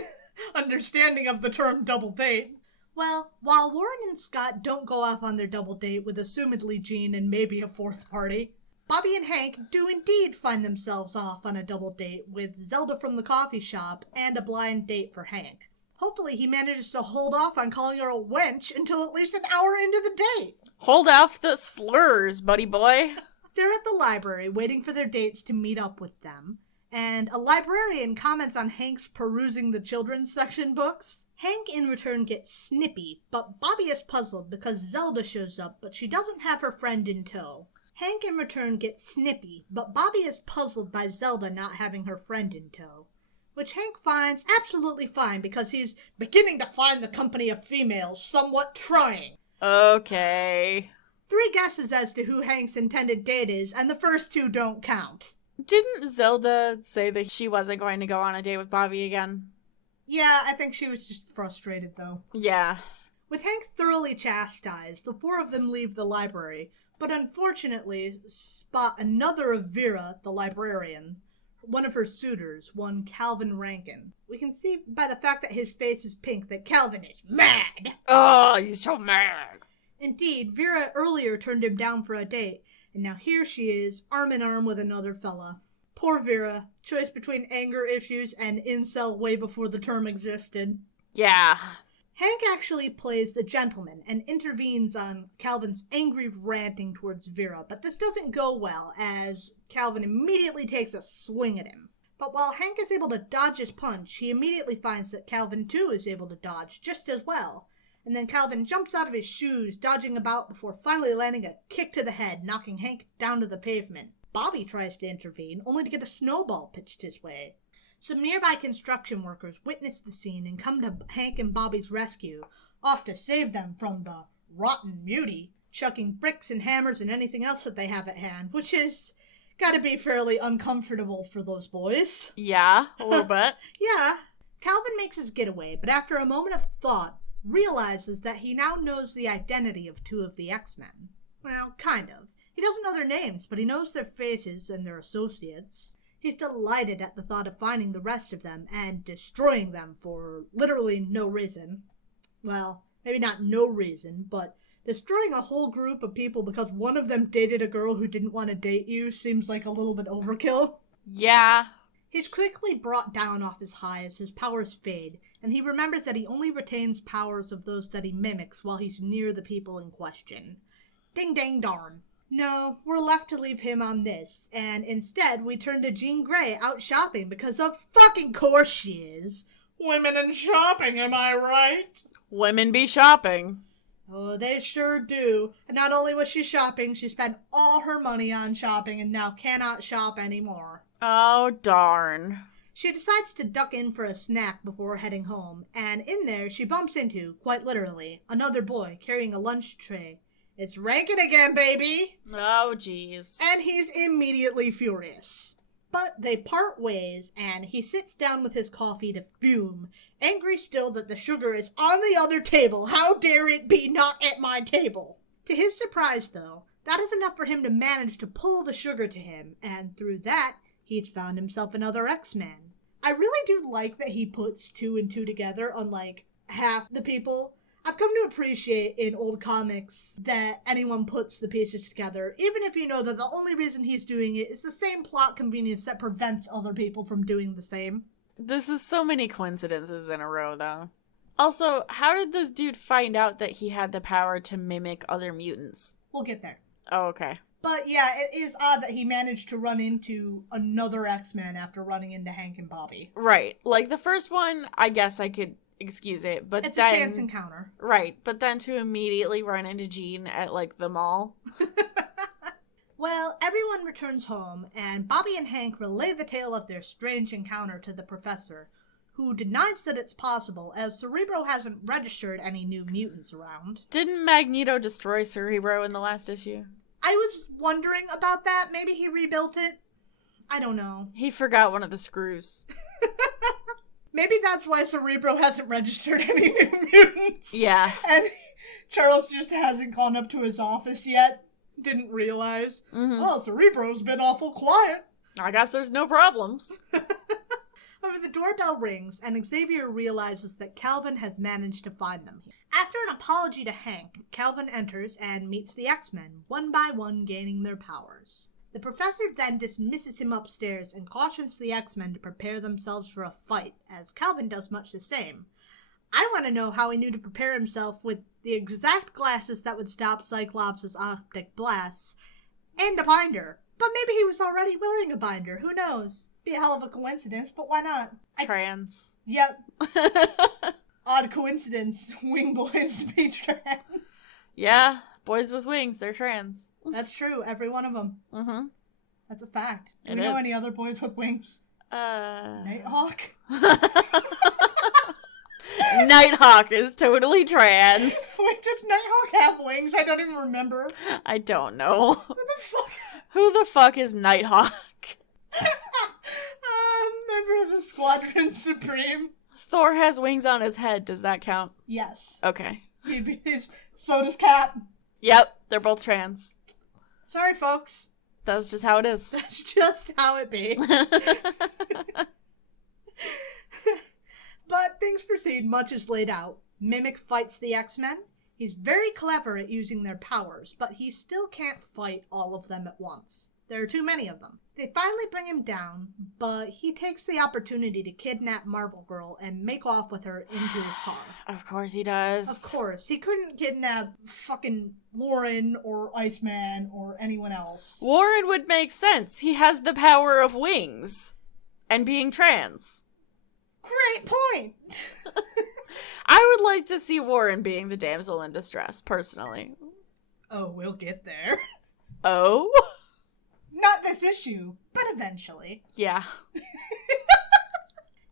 understanding of the term double date. Well, while Warren and Scott don't go off on their double date with assumedly Jean and maybe a fourth party, Bobby and Hank do indeed find themselves off on a double date with Zelda from the coffee shop and a blind date for Hank. Hopefully he manages to hold off on calling her a wench until at least an hour into the date. Hold off the slurs, buddy boy. They're at the library waiting for their dates to meet up with them, and a librarian comments on Hank's perusing the children's section books. Hank in return gets snippy, but Bobby is puzzled because Zelda shows up, but she doesn't have her friend in tow. Hank in return gets snippy, but Bobby is puzzled by Zelda not having her friend in tow, which Hank finds absolutely fine because he's beginning to find the company of females somewhat trying. Okay. 3 guesses as to who Hank's intended date is, and the first 2 don't count. Didn't Zelda say that she wasn't going to go on a date with Bobby again? Yeah, I think she was just frustrated, though. Yeah. With Hank thoroughly chastised, the 4 of them leave the library, but unfortunately spot another of Vera, the librarian, one of her suitors, one Calvin Rankin. We can see by the fact that his face is pink that Calvin is mad. Oh, he's so mad. Indeed, Vera earlier turned him down for a date, and now here she is, arm in arm with another fella. Poor Vera, choice between anger issues and incel way before the term existed. Yeah. Hank actually plays the gentleman and intervenes on Calvin's angry ranting towards Vera, but this doesn't go well as Calvin immediately takes a swing at him. But while Hank is able to dodge his punch, he immediately finds that Calvin too is able to dodge just as well. And then Calvin jumps out of his shoes, dodging about before finally landing a kick to the head, knocking Hank down to the pavement. Bobby tries to intervene, only to get a snowball pitched his way. Some nearby construction workers witness the scene and come to Hank and Bobby's rescue, off to save them from the rotten mutie, chucking bricks and hammers and anything else that they have at hand, which is gotta be fairly uncomfortable for those boys. Yeah, a little bit. Yeah. Calvin makes his getaway, but after a moment of thought, realizes that he now knows the identity of 2 of the X-Men. Well, kind of. He doesn't know their names, but he knows their faces and their associates. He's delighted at the thought of finding the rest of them and destroying them for literally no reason. Well, maybe not no reason, but destroying a whole group of people because one of them dated a girl who didn't want to date you seems like a little bit overkill. Yeah. He's quickly brought down off his high as his powers fade, and he remembers that he only retains powers of those that he mimics while he's near the people in question. Ding dang darn. No, we're left to leave him on this, and instead we turn to Jean Grey out shopping because of fucking course she is. Women in shopping, am I right? Women be shopping. Oh, they sure do. And not only was she shopping, she spent all her money on shopping and now cannot shop anymore. Oh, darn. She decides to duck in for a snack before heading home, and in there she bumps into, quite literally, another boy carrying a lunch tray. It's Rankin again, baby! Oh, jeez. And he's immediately furious. But they part ways, and he sits down with his coffee to fume, angry still that the sugar is on the other table. How dare it be not at my table? To his surprise, though, that is enough for him to manage to pull the sugar to him, and through that, he's found himself another X-Man. I really do like that he puts two and two together, unlike half the people. I've come to appreciate in old comics that anyone puts the pieces together, even if you know that the only reason he's doing it is the same plot convenience that prevents other people from doing the same. This is so many coincidences in a row, though. Also, how did this dude find out that he had the power to mimic other mutants? We'll get there. Oh, okay. But yeah, it is odd that he managed to run into another X-Men after running into Hank and Bobby. Right. Like, the first one, I guess I could excuse it, but it's then... a chance encounter. Right, but then to immediately run into Jean at, like, the mall. Well, everyone returns home, and Bobby and Hank relay the tale of their strange encounter to the professor, who denies that it's possible, as Cerebro hasn't registered any new mutants around. Didn't Magneto destroy Cerebro in the last issue? I was wondering about that. Maybe he rebuilt it. I don't know. He forgot one of the screws. Maybe that's why Cerebro hasn't registered any new mutants. Yeah. And Charles just hasn't gone up to his office yet. Didn't realize. Mm-hmm. Oh, Cerebro's been awful quiet. I guess there's no problems. However, the doorbell rings, and Xavier realizes that Calvin has managed to find them. After an apology to Hank, Calvin enters and meets the X-Men, one by one gaining their powers. The professor then dismisses him upstairs and cautions the X-Men to prepare themselves for a fight, as Calvin does much the same. I want to know how he knew to prepare himself with the exact glasses that would stop Cyclops' optic blasts, and a binder. But maybe he was already wearing a binder, who knows? Be a hell of a coincidence, but why not? Trans. Yep. Odd coincidence, wing boys be trans. Yeah, boys with wings, they're trans. That's true, every one of them. Mm-hmm. That's a fact. Do It we know is. any other boys with wings? Nighthawk? Nighthawk is totally trans. Wait, does Nighthawk have wings? I don't even remember. I don't know. What the fuck? Who the fuck is Nighthawk? Member of the Squadron Supreme. Thor has wings on his head. Does that count? Yes. Okay. So does Cap. Yep, they're both trans. Sorry, folks. That's just how it is. That's just how it be. But things proceed much as laid out. Mimic fights the X-Men. He's very clever at using their powers, but he still can't fight all of them at once. There are too many of them. They finally bring him down, but he takes the opportunity to kidnap Marvel Girl and make off with her into his car. Of course he does. Of course. He couldn't kidnap fucking Warren or Iceman or anyone else. Warren would make sense. He has the power of wings. And being trans. Great point! I would like to see Warren being the damsel in distress, personally. Oh, we'll get there. Oh? Not this issue, but eventually. Yeah.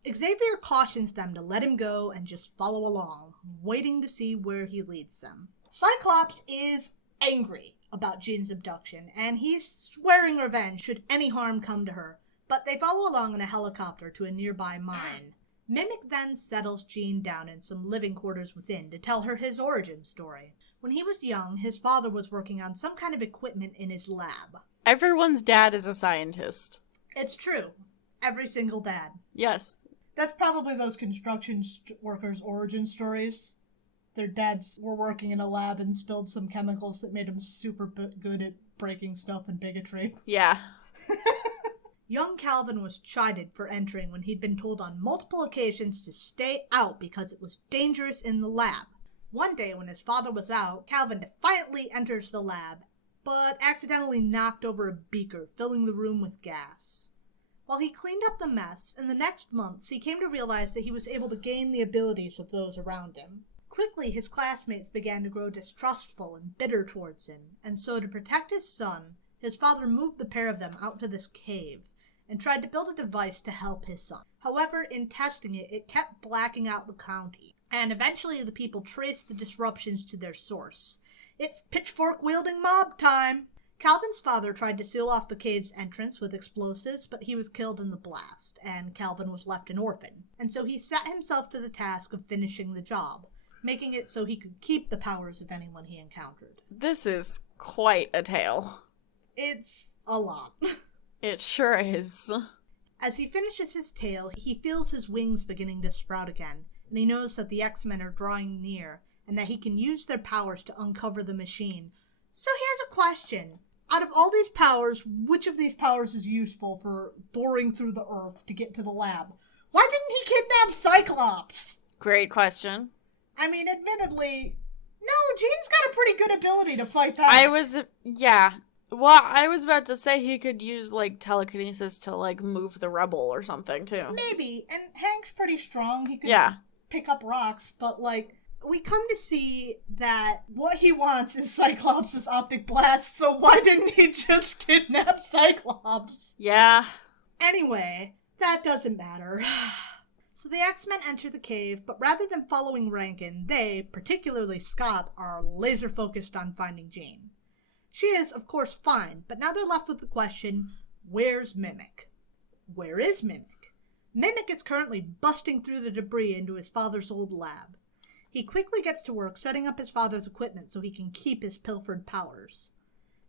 Xavier cautions them to let him go and just follow along, waiting to see where he leads them. Cyclops is angry about Jean's abduction, and he's swearing revenge should any harm come to her, but they follow along in a helicopter to a nearby mine. Mimic then settles Jean down in some living quarters within to tell her his origin story. When he was young, his father was working on some kind of equipment in his lab. Everyone's dad is a scientist. It's true. Every single dad. Yes. That's probably those construction workers' origin stories. Their dads were working in a lab and spilled some chemicals that made them super good at breaking stuff and bigotry. Yeah. Young Calvin was chided for entering when he'd been told on multiple occasions to stay out because it was dangerous in the lab. One day when his father was out, Calvin defiantly enters the lab, but accidentally knocked over a beaker, filling the room with gas. While he cleaned up the mess, in the next months he came to realize that he was able to gain the abilities of those around him. Quickly his classmates began to grow distrustful and bitter towards him, and so to protect his son, his father moved the pair of them out to this cave, and tried to build a device to help his son. However, in testing it, it kept blacking out the county, and eventually the people traced the disruptions to their source. It's pitchfork-wielding mob time! Calvin's father tried to seal off the cave's entrance with explosives, but he was killed in the blast, and Calvin was left an orphan. And so he set himself to the task of finishing the job, making it so he could keep the powers of anyone he encountered. This is quite a tale. It's a lot. It sure is. As he finishes his tale, he feels his wings beginning to sprout again, and he knows that the X-Men are drawing near, and that he can use their powers to uncover the machine. So here's a question. Out of all these powers, which of these powers is useful for boring through the earth to get to the lab? Why didn't he kidnap Cyclops? Great question. I mean, admittedly, no, Jean's got a pretty good ability to fight back. Well, I was about to say he could use, telekinesis to, move the rubble or something, too. Maybe, and Hank's pretty strong. He could pick up rocks, but, we come to see that what he wants is Cyclops' optic blast, so why didn't he just kidnap Cyclops? Yeah. Anyway, that doesn't matter. So the X-Men enter the cave, but rather than following Rankin, they, particularly Scott, are laser-focused on finding Jean. She is, of course, fine, but now they're left with the question, where's Mimic? Where is Mimic? Mimic is currently busting through the debris into his father's old lab. He quickly gets to work setting up his father's equipment so he can keep his pilfered powers.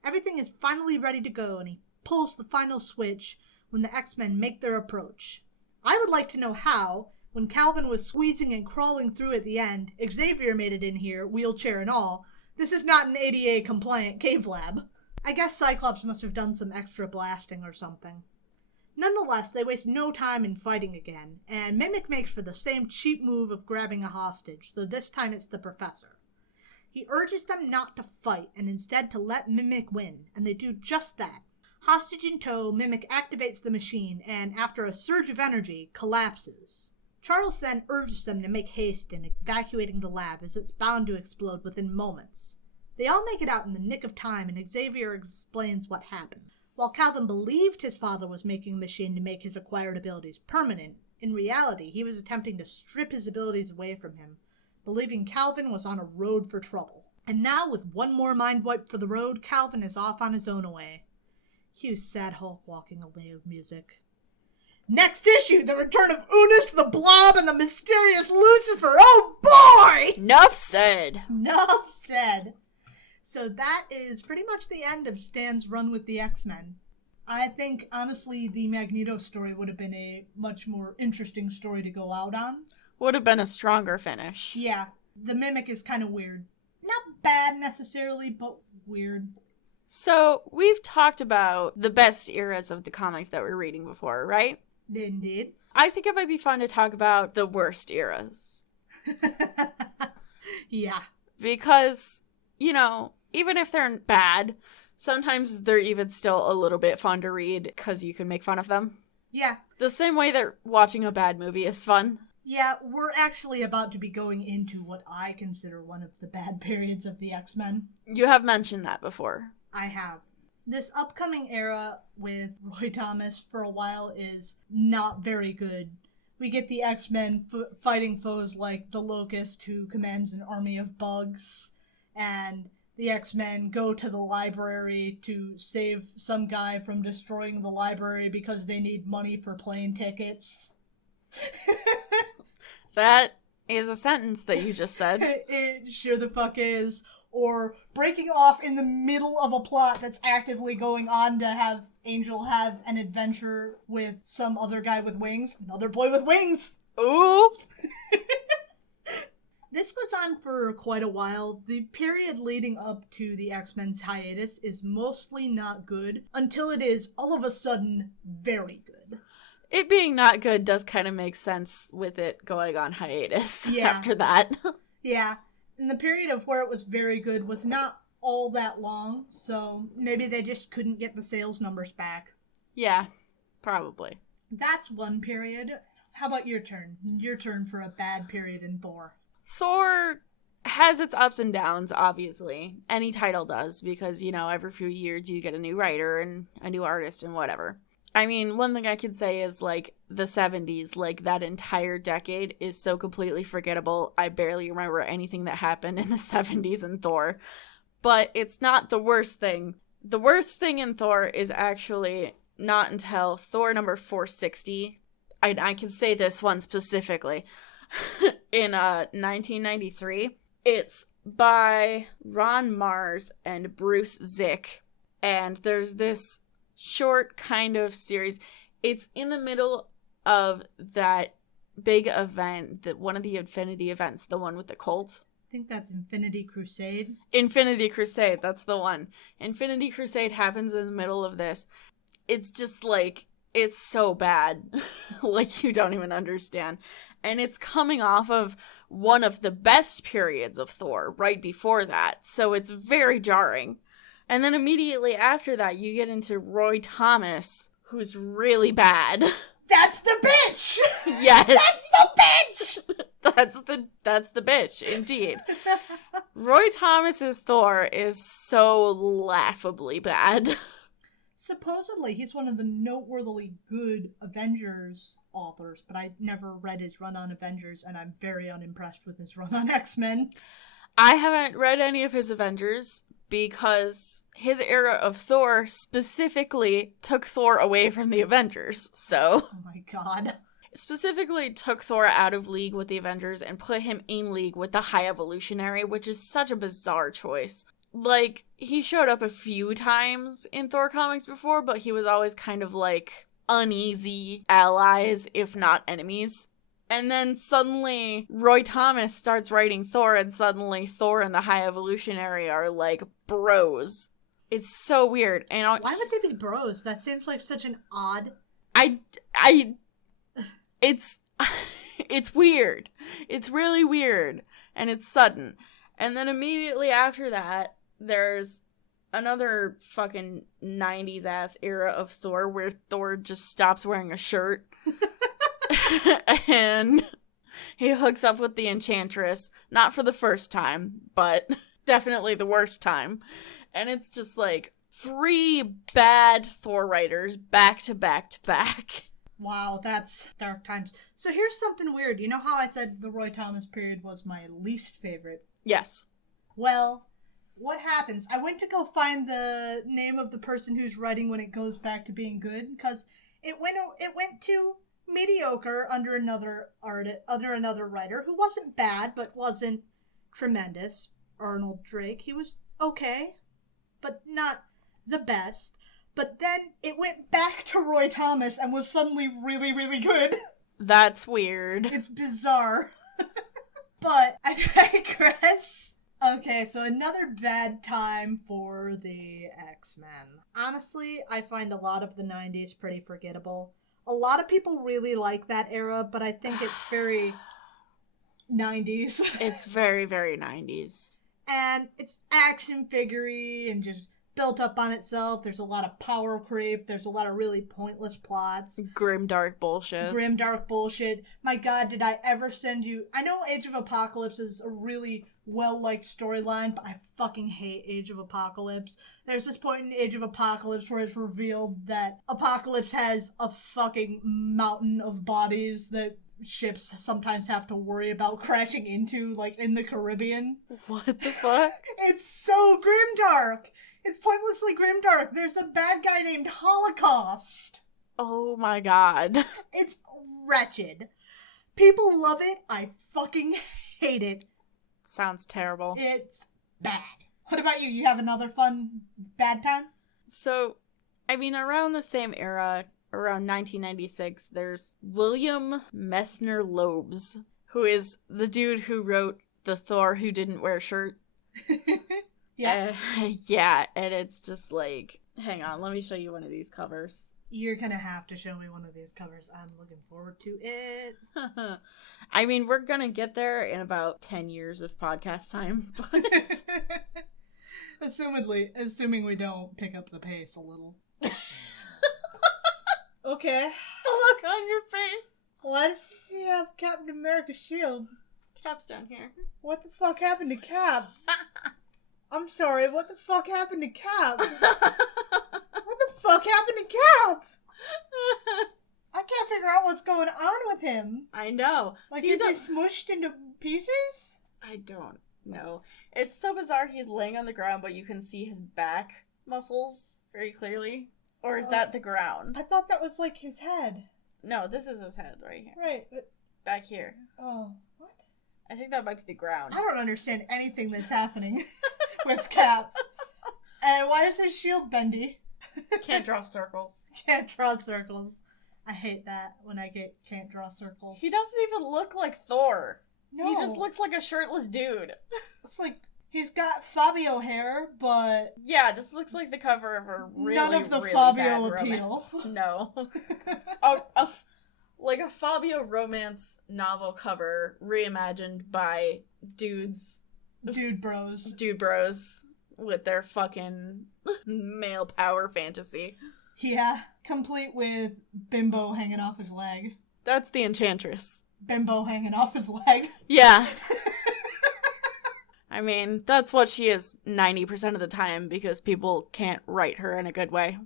Everything is finally ready to go, and he pulls the final switch when the X-Men make their approach. I would like to know how, when Calvin was squeezing and crawling through at the end, Xavier made it in here, wheelchair and all. This is not an ADA-compliant cave lab. I guess Cyclops must have done some extra blasting or something. Nonetheless, they waste no time in fighting again, and Mimic makes for the same cheap move of grabbing a hostage, though this time it's the professor. He urges them not to fight, and instead to let Mimic win, and they do just that. Hostage in tow, Mimic activates the machine, and after a surge of energy, collapses. Charles then urges them to make haste in evacuating the lab, as it's bound to explode within moments. They all make it out in the nick of time, and Xavier explains what happened. While Calvin believed his father was making a machine to make his acquired abilities permanent, in reality he was attempting to strip his abilities away from him, believing Calvin was on a road for trouble. And now, with one more mind wipe for the road, Calvin is off on his own away. Cue Sad Hulk walking away with music. Next issue, the return of Unus, the Blob, and the mysterious Lucifer. Oh boy! Nuff said. Nuff said. So that is pretty much the end of Stan's run with the X-Men. I think, honestly, the Magneto story would have been a much more interesting story to go out on. Would have been a stronger finish. Yeah. The Mimic is kind of weird. Not bad necessarily, but weird. So, we've talked about the best eras of the comics that we're reading before, right? Indeed. I think it might be fun to talk about the worst eras. Yeah. Because, even if they're bad, sometimes they're even still a little bit fun to read because you can make fun of them. Yeah. The same way that watching a bad movie is fun. Yeah, we're actually about to be going into what I consider one of the bad periods of the X-Men. You have mentioned that before. I have. This upcoming era with Roy Thomas for a while is not very good. We get the X-Men fighting foes like the Locust, who commands an army of bugs, and the X-Men go to the library to save some guy from destroying the library because they need money for plane tickets. That is a sentence that you just said. It sure the fuck is. Or breaking off in the middle of a plot that's actively going on to have Angel have an adventure with some other guy with wings. Another boy with wings! Ooh! This goes on for quite a while. The period leading up to the X-Men's hiatus is mostly not good until it is all of a sudden very good. It being not good does kind of make sense with it going on hiatus after that. Yeah. And the period of where it was very good was not all that long, so maybe they just couldn't get the sales numbers back. Yeah, probably. That's one period. How about your turn? Your turn for a bad period in Thor. Thor has its ups and downs, obviously. Any title does, because, you know, every few years you get a new writer and a new artist and whatever. I mean, one thing I could say is, like, the 70s, like, that entire decade is so completely forgettable. I barely remember anything that happened in the 70s in Thor. But it's not the worst thing. The worst thing in Thor is actually not until Thor number 460. I can say this one specifically. In 1993. It's by Ron Mars and Bruce Zick. And there's this short kind of series. It's in the middle of that big event, that one of the Infinity events, the one with the cult. I think that's Infinity Crusade. Infinity Crusade, that's the one. Infinity Crusade happens in the middle of this. It's just like, it's so bad. Like, you don't even understand. And it's coming off of one of the best periods of Thor right before that. So it's very jarring. And then immediately after that, you get into Roy Thomas, who's really bad. That's the bitch! Yes. That's the bitch! That's the bitch, indeed. Roy Thomas's Thor is so laughably bad. Supposedly, he's one of the noteworthily good Avengers authors, but I never read his run on Avengers, and I'm very unimpressed with his run on X-Men. I haven't read any of his Avengers because his era of Thor specifically took Thor away from the Avengers, so... Oh my god. Specifically took Thor out of league with the Avengers and put him in league with the High Evolutionary, which is such a bizarre choice. Like, he showed up a few times in Thor comics before, but he was always kind of, like, uneasy allies, if not enemies. And then suddenly, Roy Thomas starts writing Thor, and suddenly Thor and the High Evolutionary are, like, bros. It's so weird. And why would they be bros? That seems like such an odd... It's weird. It's really weird. And it's sudden. And then immediately after that, there's another fucking 90s ass era of Thor where Thor just stops wearing a shirt. And he hooks up with the Enchantress. Not for the first time, but definitely the worst time. And it's just like 3 bad Thor writers back to back to back. Wow, that's dark times. So here's something weird. You know how I said the Roy Thomas period was my least favorite? Yes. Well, what happens? I went to go find the name of the person who's writing when it goes back to being good, because it went to mediocre under another writer who wasn't bad but wasn't tremendous. Arnold Drake. He was okay, but not the best. But then it went back to Roy Thomas and was suddenly really, really good. That's weird. It's bizarre. But I digress. Okay, so another bad time for the X-Men. Honestly, I find a lot of the 90s pretty forgettable. A lot of people really like that era, but I think it's very 90s. It's very, very 90s. And it's action figure-y and just built up on itself. There's a lot of power creep. There's a lot of really pointless plots. Grimdark bullshit. My god, did I ever send you... I know Age of Apocalypse is a really well-liked storyline, but I fucking hate Age of Apocalypse. There's this point in Age of Apocalypse where it's revealed that Apocalypse has a fucking mountain of bodies that ships sometimes have to worry about crashing into, like, in the Caribbean. What the fuck? It's so grimdark! It's pointlessly grimdark. There's a bad guy named Holocaust. Oh my god. It's wretched. People love it. I fucking hate it. Sounds terrible. It's bad. What about you? You have another fun bad time? So, I mean, around the same era, around 1996, there's William Messner Loebs, who is the dude who wrote the Thor who didn't wear a shirt. Yeah. Yeah, and it's just like, hang on, let me show you one of these covers. You're gonna have to show me one of these covers. I'm looking forward to it. I mean, we're gonna get there in about 10 years of podcast time, but... Assuming we don't pick up the pace a little. Okay. The look on your face. Why does she have Captain America's shield? Cap's down here. What the fuck happened to Cap? I'm sorry, what the fuck happened to Cap? What the fuck happened to Cap? I can't figure out what's going on with him. I know. Like, is he smushed into pieces? I don't know. It's so bizarre. He's laying on the ground, but you can see his back muscles very clearly. Or is that the ground? I thought that was, like, his head. No, this is his head right here. Right, but... Back here. Oh, what? I think that might be the ground. I don't understand anything that's happening with Cap. And why is his shield bendy? Can't draw circles. Can't draw circles. I hate that when I can't draw circles. He doesn't even look like Thor. No. He just looks like a shirtless dude. It's like, he's got Fabio hair, but... Yeah, this looks like the cover of a really, none of the really Fabio bad appeal. romance. No. Like a Fabio romance novel cover reimagined by dudes. Dude bros. Dude bros with their fucking male power fantasy. Yeah, complete with Bimbo hanging off his leg. That's the Enchantress. Bimbo hanging off his leg. Yeah. I mean, that's what she is 90% of the time because people can't write her in a good way.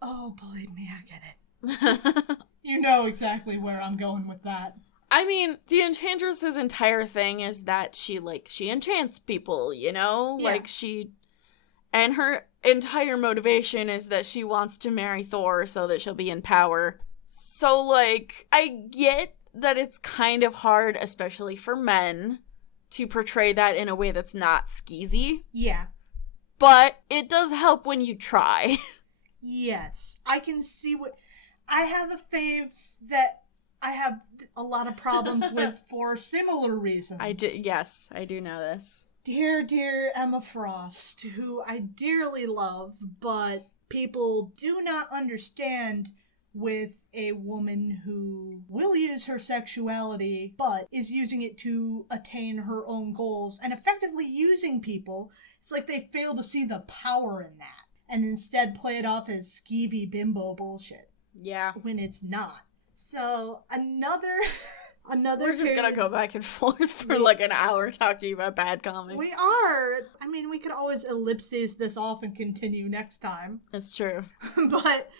Oh, believe me, I get it. You know exactly where I'm going with that. I mean, the Enchantress's entire thing is that she enchants people, you know? Yeah. Like, and her entire motivation is that she wants to marry Thor so that she'll be in power. So, like, I get that it's kind of hard, especially for men, to portray that in a way that's not skeezy. Yeah. But it does help when you try. Yes. I can see what... I have a fave that I have a lot of problems with for similar reasons. Yes, I do know this. Dear Emma Frost, who I dearly love, but people do not understand with a woman who will use her sexuality, but is using it to attain her own goals and effectively using people. It's like they fail to see the power in that and instead play it off as skeevy bimbo bullshit. Yeah. When it's not. So, another We're just gonna go back and forth for like an hour talking about bad comics. We are. I mean, we could always ellipses this off and continue next time. That's true. But,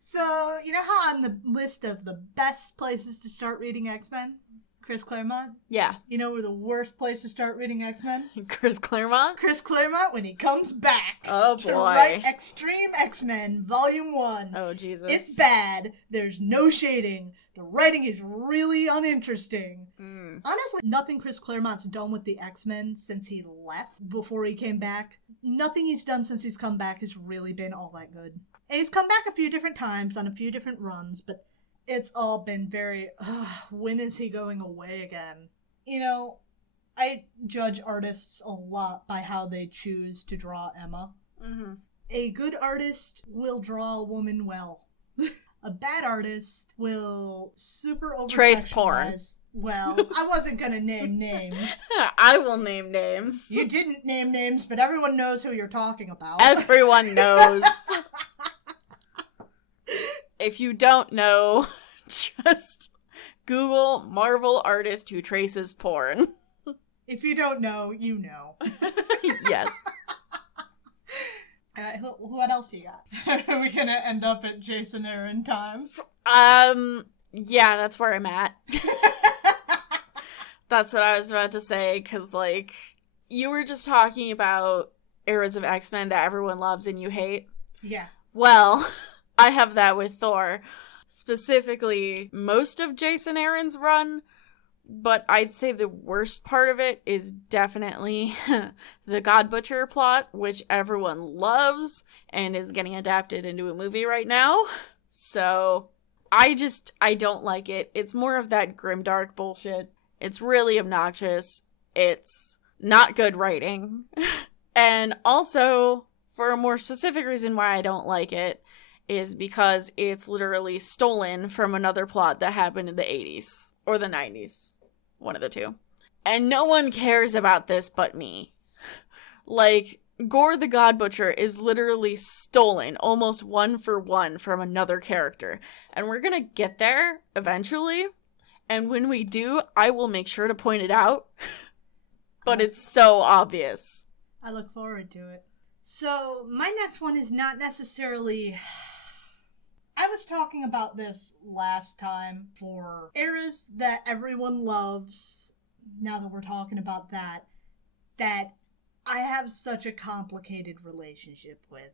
so, you know how on the list of the best places to start reading X-Men? Chris Claremont? Yeah. You know where the worst place to start reading X-Men? Chris Claremont? Chris Claremont when he comes back. Oh, to boy. write Extreme X-Men Volume 1. Oh, Jesus. It's bad. There's no shading. The writing is really uninteresting. Honestly, nothing Chris Claremont's done with the X-Men since he left, before he came back. Nothing he's done since he's come back has really been all that good. And he's come back a few different times on a few different runs, but it's all been very, when is he going away again? You know, I judge artists a lot by how they choose to draw Emma. Mm-hmm. A good artist will draw a woman well. A bad artist will super over Trace porn. Well, I wasn't gonna name names. I will name names. You didn't name names, but everyone knows who you're talking about. Everyone knows. If you don't know, just Google Marvel artist who traces porn. If you don't know, you know. Yes. What else do you got? Are we gonna end up at Jason Aaron time? Yeah, that's where I'm at. That's what I was about to say, because, like, you were just talking about eras of X-Men that everyone loves and you hate. Yeah. Well, I have that with Thor. Specifically, most of Jason Aaron's run, but I'd say the worst part of it is definitely the God Butcher plot, which everyone loves and is getting adapted into a movie right now. So, I don't like it. It's more of that grimdark bullshit. It's really obnoxious. it's not good writing. And also, for a more specific reason why I don't like it, is because it's literally stolen from another plot that happened in the 80s. Or the 90s. One of the two. And no one cares about this but me. Like, Gore the God Butcher is literally stolen, almost one for one, from another character. And we're gonna get there eventually. And when we do, I will make sure to point it out. But it's so obvious. I look forward to it. So, my next one is not necessarily... I was talking about this last time for eras that everyone loves, now that we're talking about that I have such a complicated relationship with.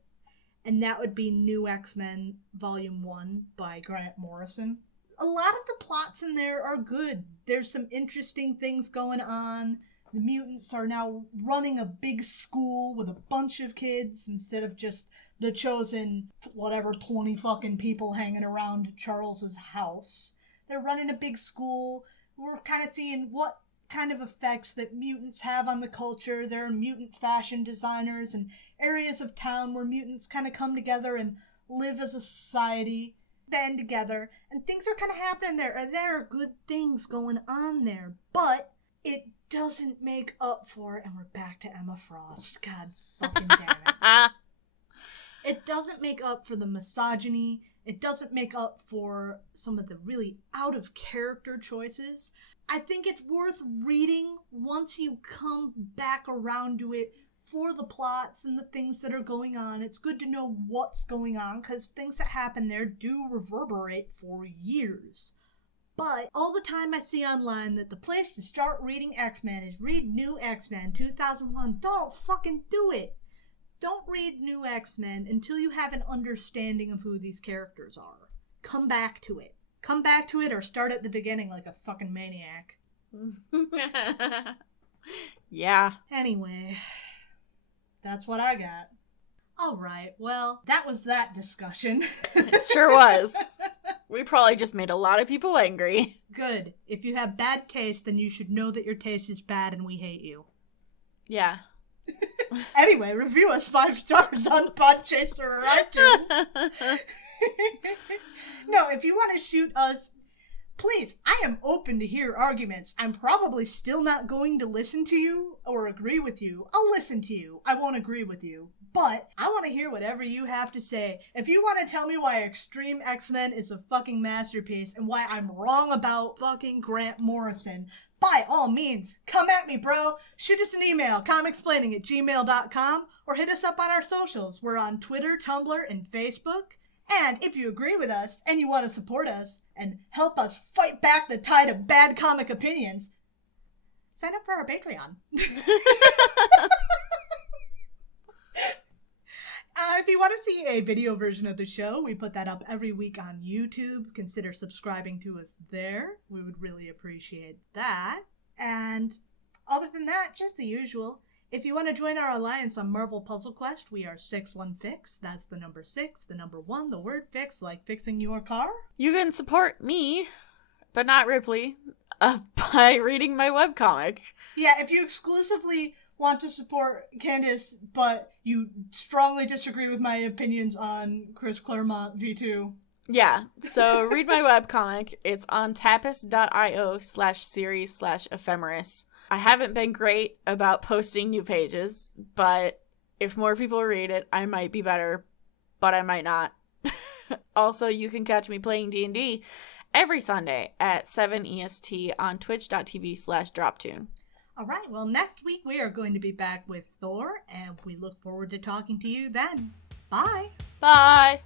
And that would be New X-Men Volume 1 by Grant Morrison. A lot of the plots in there are good. There's some interesting things going on. The mutants are now running a big school with a bunch of kids instead of just the chosen, 20 fucking people hanging around Charles's house. They're running a big school. We're kind of seeing what kind of effects that mutants have on the culture. There are mutant fashion designers and areas of town where mutants kind of come together and live as a society, band together, and things are kind of happening there. And there are good things going on there, but it doesn't make up for it. And we're back to Emma Frost. God fucking damn it. It doesn't make up for the misogyny. It doesn't make up for some of the really out of character choices. I think it's worth reading once you come back around to it for the plots and the things that are going on. It's good to know what's going on because things that happen there do reverberate for years. But all the time I see online that the place to start reading X-Men is read New X-Men 2001. Don't fucking do it. Don't read New X-Men until you have an understanding of who these characters are. Come back to it. Come back to it or start at the beginning like a fucking maniac. Yeah. Anyway, that's what I got. Alright, well, that was that discussion. It sure was. We probably just made a lot of people angry. Good. If you have bad taste, then you should know that your taste is bad and we hate you. Yeah. Anyway, review us 5 stars on Podchaser or iTunes. No, if you want to shoot us, please, I am open to hear arguments. I'm probably still not going to listen to you or agree with you. I'll listen to you. I won't agree with you. But I want to hear whatever you have to say. If you want to tell me why Extreme X-Men is a fucking masterpiece and why I'm wrong about fucking Grant Morrison, by all means, come at me, bro. Shoot us an email, comicsplaining@gmail.com, or hit us up on our socials. We're on Twitter, Tumblr, and Facebook. And if you agree with us and you want to support us and help us fight back the tide of bad comic opinions, sign up for our Patreon. If you want to see a video version of the show, we put that up every week on YouTube. Consider subscribing to us there. We would really appreciate that. And other than that, just the usual. If you want to join our alliance on Marvel Puzzle Quest, we are 615. That's the number 6, the number 1, the word fix, like fixing your car. You can support me, but not Ripley, by reading my webcomic. Yeah, if you exclusively want to support Candace, but you strongly disagree with my opinions on Chris Claremont V2. Yeah, so read my webcomic. It's on tapest.io/series/ephemeris. I haven't been great about posting new pages, but if more people read it, I might be better, but I might not. Also, you can catch me playing D&D every Sunday at 7 EST on twitch.tv/droptune. All right, well, next week we are going to be back with Thor, and we look forward to talking to you then. Bye! Bye!